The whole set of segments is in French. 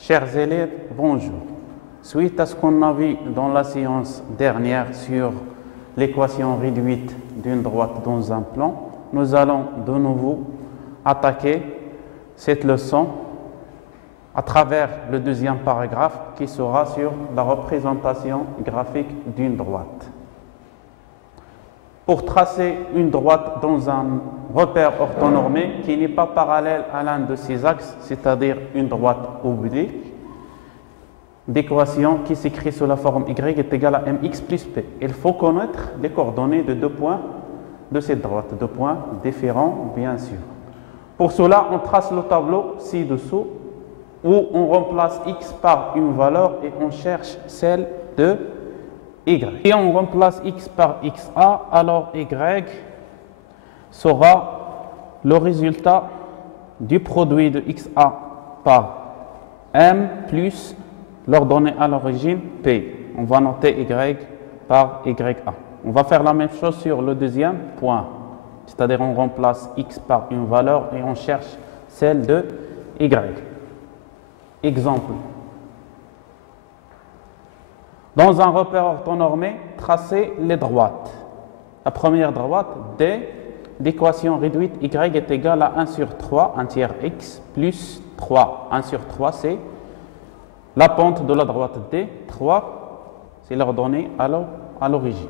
Chers élèves, bonjour. Suite à ce qu'on a vu dans la séance dernière sur l'équation réduite d'une droite dans un plan, nous allons de nouveau attaquer cette leçon à travers le deuxième paragraphe qui sera sur la représentation graphique d'une droite. Pour tracer une droite dans un repère orthonormé qui n'est pas parallèle à l'un de ses axes, c'est-à-dire une droite oblique, d'équation qui s'écrit sous la forme y est égale à mx plus p. Il faut connaître les coordonnées de deux points de cette droite, deux points différents bien sûr. Pour cela, on trace le tableau ci-dessous où on remplace x par une valeur et on cherche celle de y. Et on remplace x par xa, alors y sera le résultat du produit de xa par m plus l'ordonnée à l'origine p. On va noter y par ya. On va faire la même chose sur le deuxième point, c'est-à-dire on remplace x par une valeur et on cherche celle de y. Exemple. Dans un repère orthonormé, tracez les droites. La première droite, D, d'équation réduite y est égale à 1 sur 3, un tiers x, plus 3. 1 sur 3, c'est la pente de la droite D. 3, c'est l'ordonnée à l'origine.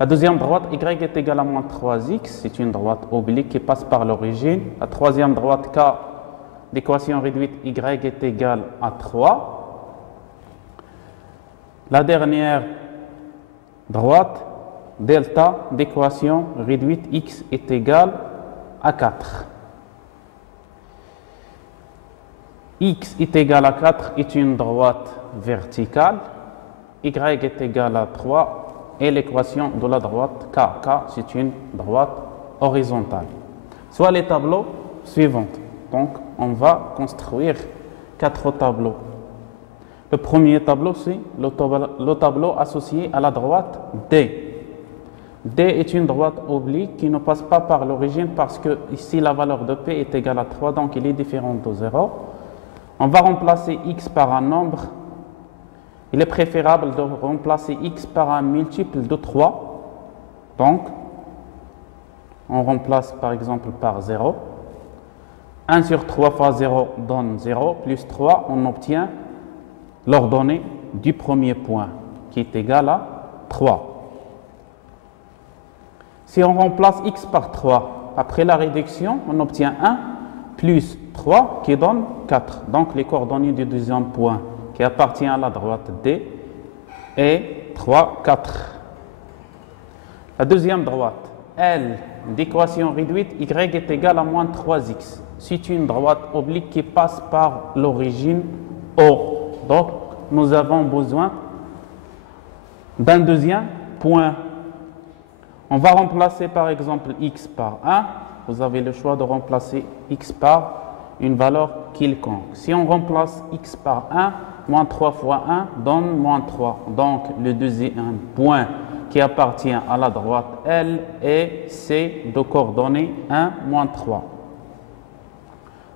La deuxième droite, y est égale à moins 3x, c'est une droite oblique qui passe par l'origine. La troisième droite, K, d'équation réduite y est égale à 3. La dernière droite, delta d'équation réduite x est égal à 4. X est égal à 4 est une droite verticale, y est égal à 3 et l'équation de la droite K. K, c'est une droite horizontale. Soit les tableaux suivants. Donc, on va construire 4 tableaux. Le premier tableau, c'est le tableau associé à la droite D. D est une droite oblique qui ne passe pas par l'origine parce que ici la valeur de P est égale à 3, donc il est différent de 0. On va remplacer x par un nombre. Il est préférable de remplacer x par un multiple de 3. Donc, on remplace par exemple par 0. 1 sur 3 fois 0 donne 0, plus 3, on obtient l'ordonnée du premier point, qui est égal à 3. Si on remplace x par 3, après la réduction, on obtient 1 plus 3 qui donne 4. Donc les coordonnées du deuxième point qui appartient à la droite D est 3, 4. La deuxième droite, L d'équation réduite, y est égal à moins 3x. C'est une droite oblique qui passe par l'origine O. Donc, nous avons besoin d'un deuxième point. On va remplacer par exemple x par 1. Vous avez le choix de remplacer x par une valeur quelconque. Si on remplace x par 1, moins 3 fois 1 donne moins 3. Donc, le deuxième point qui appartient à la droite L et C de coordonnées 1, moins 3.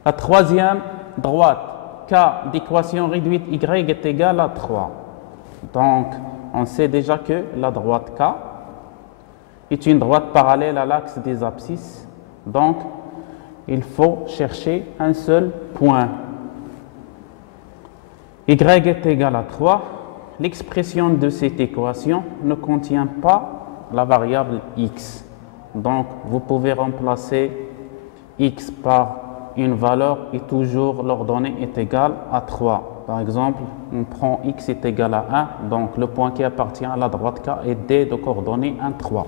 La troisième droite, K d'équation réduite y est égale à 3. Donc, on sait déjà que la droite K est une droite parallèle à l'axe des abscisses. Donc, il faut chercher un seul point. Y est égal à 3. L'expression de cette équation ne contient pas la variable x. Donc, vous pouvez remplacer x par une valeur et toujours l'ordonnée est égale à 3. Par exemple, on prend x est égal à 1, donc le point qui appartient à la droite K est D de coordonnées 1, 3.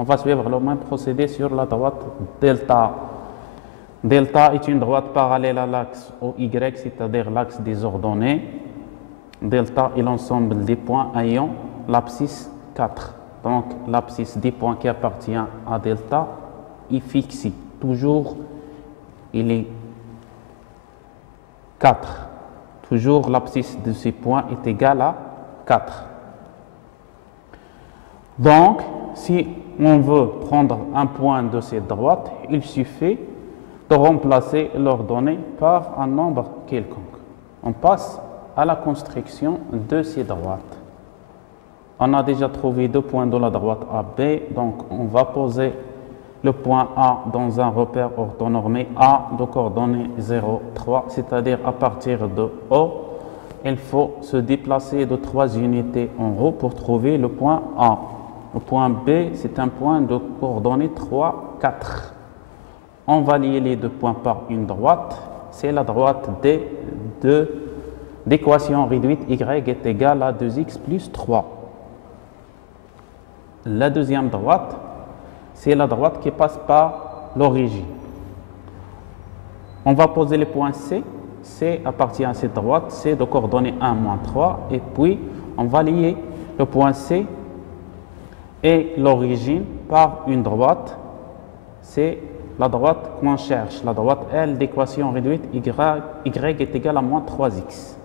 On va suivre le même procédé sur la droite delta. Delta est une droite parallèle à l'axe OY, c'est-à-dire l'axe des ordonnées. Delta est l'ensemble des points ayant l'abscisse 4. Donc l'abscisse des points qui appartient à delta est fixée. Toujours il est 4. Toujours l'abscisse de ces points est égale à 4. Donc, si on veut prendre un point de cette droite, il suffit de remplacer l'ordonnée par un nombre quelconque. On passe à la construction de ces droites. On a déjà trouvé 2 points de la droite AB, donc on va poser le point A dans un repère orthonormé A de coordonnées 0, 3, c'est-à-dire à partir de O, il faut se déplacer de 3 unités en haut pour trouver le point A. Le point B, c'est un point de coordonnées 3, 4. On va lier les 2 points par une droite, c'est la droite D de l'équation réduite y est égale à 2x plus 3. La deuxième droite, c'est la droite qui passe par l'origine. On va poser le point C. C appartient à cette droite, C de coordonnées 1, moins 3. Et puis, on va lier le point C et l'origine par une droite. C'est la droite qu'on cherche, la droite L d'équation réduite y est égale à moins 3x.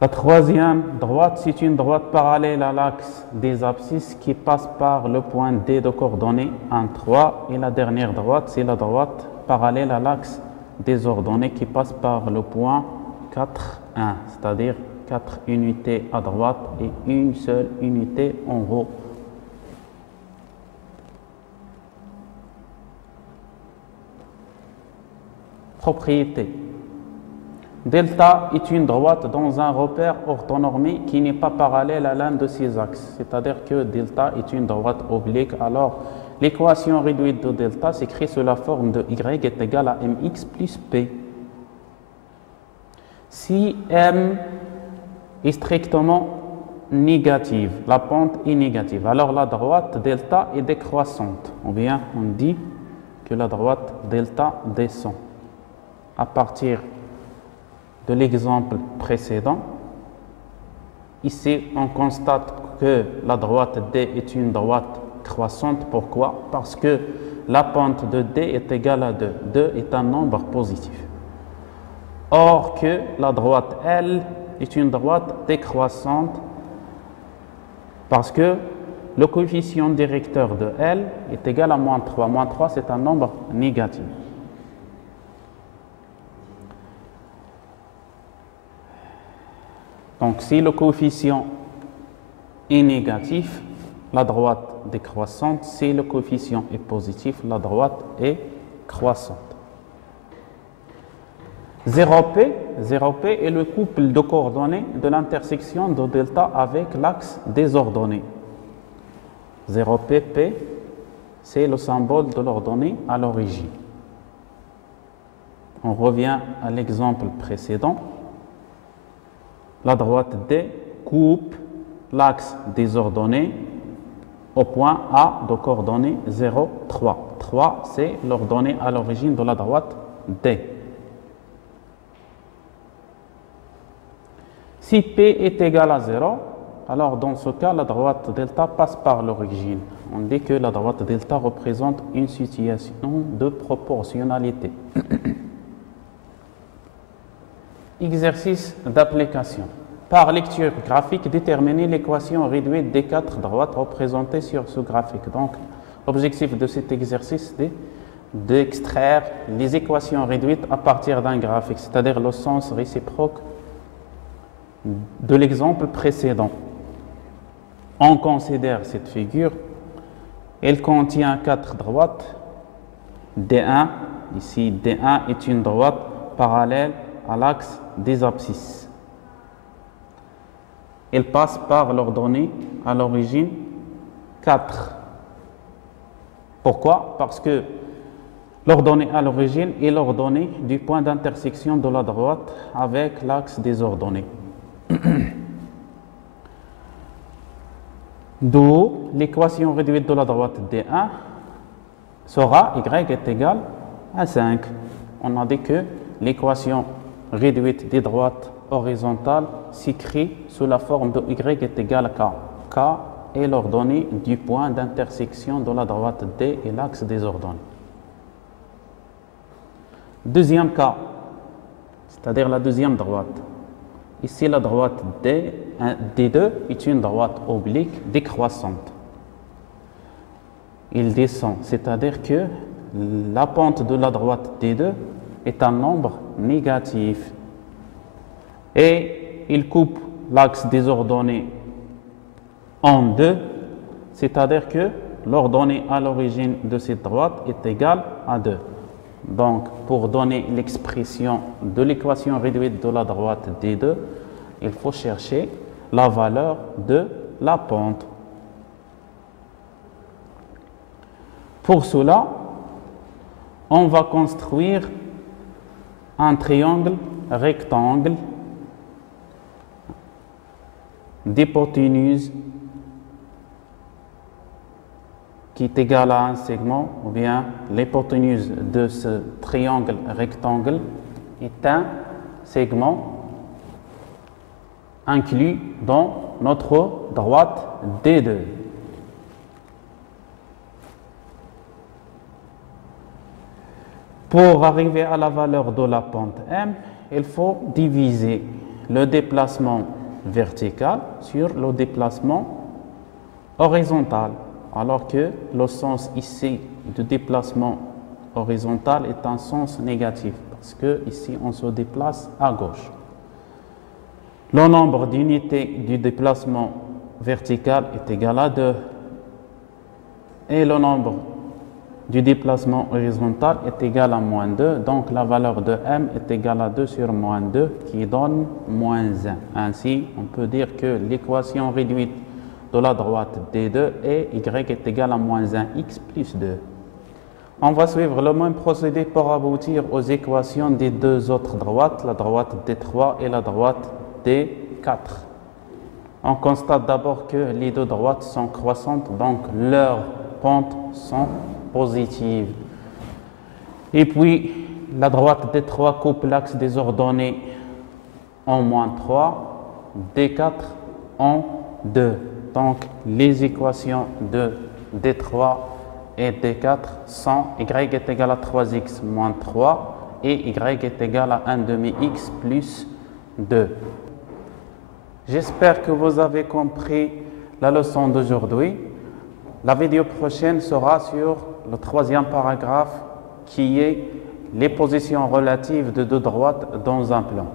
La troisième droite, c'est une droite parallèle à l'axe des abscisses qui passe par le point D de coordonnées 1, 3. Et la dernière droite, c'est la droite parallèle à l'axe des ordonnées qui passe par le point 4, 1, c'est-à-dire 4 unités à droite et une seule unité en haut. Propriété. Delta est une droite dans un repère orthonormé qui n'est pas parallèle à l'un de ses axes. C'est-à-dire que delta est une droite oblique. Alors, l'équation réduite de delta s'écrit sous la forme de y est égal à mx plus p. Si m est strictement négative, la pente est négative, alors la droite delta est décroissante. Ou bien on dit que la droite delta descend. À partir de l'exemple précédent, ici on constate que la droite D est une droite croissante. Pourquoi? Parce que la pente de D est égale à 2. 2 est un nombre positif. Or que la droite L est une droite décroissante parce que le coefficient directeur de L est égal à moins 3. Moins 3, c'est un nombre négatif. Donc, si le coefficient est négatif, la droite décroissante. Si le coefficient est positif, la droite est croissante. 0P est le couple de coordonnées de l'intersection de delta avec l'axe des ordonnées. 0P, c'est le symbole de l'ordonnée à l'origine. On revient à l'exemple précédent. La droite D coupe l'axe des ordonnées au point A de coordonnées 0, 3. 3, c'est l'ordonnée à l'origine de la droite D. Si P est égal à 0, alors dans ce cas, la droite delta passe par l'origine. On dit que la droite delta représente une situation de proportionnalité. Exercice d'application. Par lecture graphique, déterminer l'équation réduite des 4 droites représentées sur ce graphique. Donc, l'objectif de cet exercice est d'extraire les équations réduites à partir d'un graphique, c'est-à-dire le sens réciproque de l'exemple précédent. On considère cette figure. Elle contient 4 droites. D1, ici D1 est une droite parallèle à l'axe des abscisses. Elle passe par l'ordonnée à l'origine 4. Pourquoi? Parce que l'ordonnée à l'origine est l'ordonnée du point d'intersection de la droite avec l'axe des ordonnées. D'où l'équation réduite de la droite D1 sera y est égal à 5. On a dit que l'équation réduite des droites horizontales s'écrit sous la forme de y est égal à k. K est l'ordonnée du point d'intersection de la droite D et l'axe des ordonnées. Deuxième cas, c'est-à-dire la deuxième droite. Ici, la droite D2 est une droite oblique décroissante. il descend, c'est-à-dire que la pente de la droite D2 est un nombre négatif. Et il coupe l'axe des ordonnées en deux, c'est-à-dire que l'ordonnée à l'origine de cette droite est égale à 2. Donc, pour donner l'expression de l'équation réduite de la droite D2, il faut chercher la valeur de la pente. Pour cela, on va construire un triangle rectangle d'hypoténuse qui est égal à un segment, ou bien l'hypoténuse de ce triangle rectangle est un segment inclus dans notre droite D2. Pour arriver à la valeur de la pente M, il faut diviser le déplacement vertical sur le déplacement horizontal, alors que le sens ici du déplacement horizontal est un sens négatif, parce que ici on se déplace à gauche. Le nombre d'unités du déplacement vertical est égal à 2 et le nombre du déplacement horizontal est égal à moins 2, donc la valeur de M est égale à 2 sur moins 2 qui donne moins 1. Ainsi, on peut dire que l'équation réduite de la droite D2 est Y est égal à moins 1 X plus 2. On va suivre le même procédé pour aboutir aux équations des deux autres droites, la droite D3 et la droite D4. On constate d'abord que les deux droites sont croissantes, donc leurs pentes sont positives. Et puis, la droite D3 coupe l'axe des ordonnées en moins 3, D4 en 2. Donc, les équations de D3 et D4 sont Y est égal à 3x moins 3 et Y est égal à 1 demi x plus 2. J'espère que vous avez compris la leçon d'aujourd'hui. La vidéo prochaine sera sur le troisième paragraphe qui est les positions relatives de deux droites dans un plan.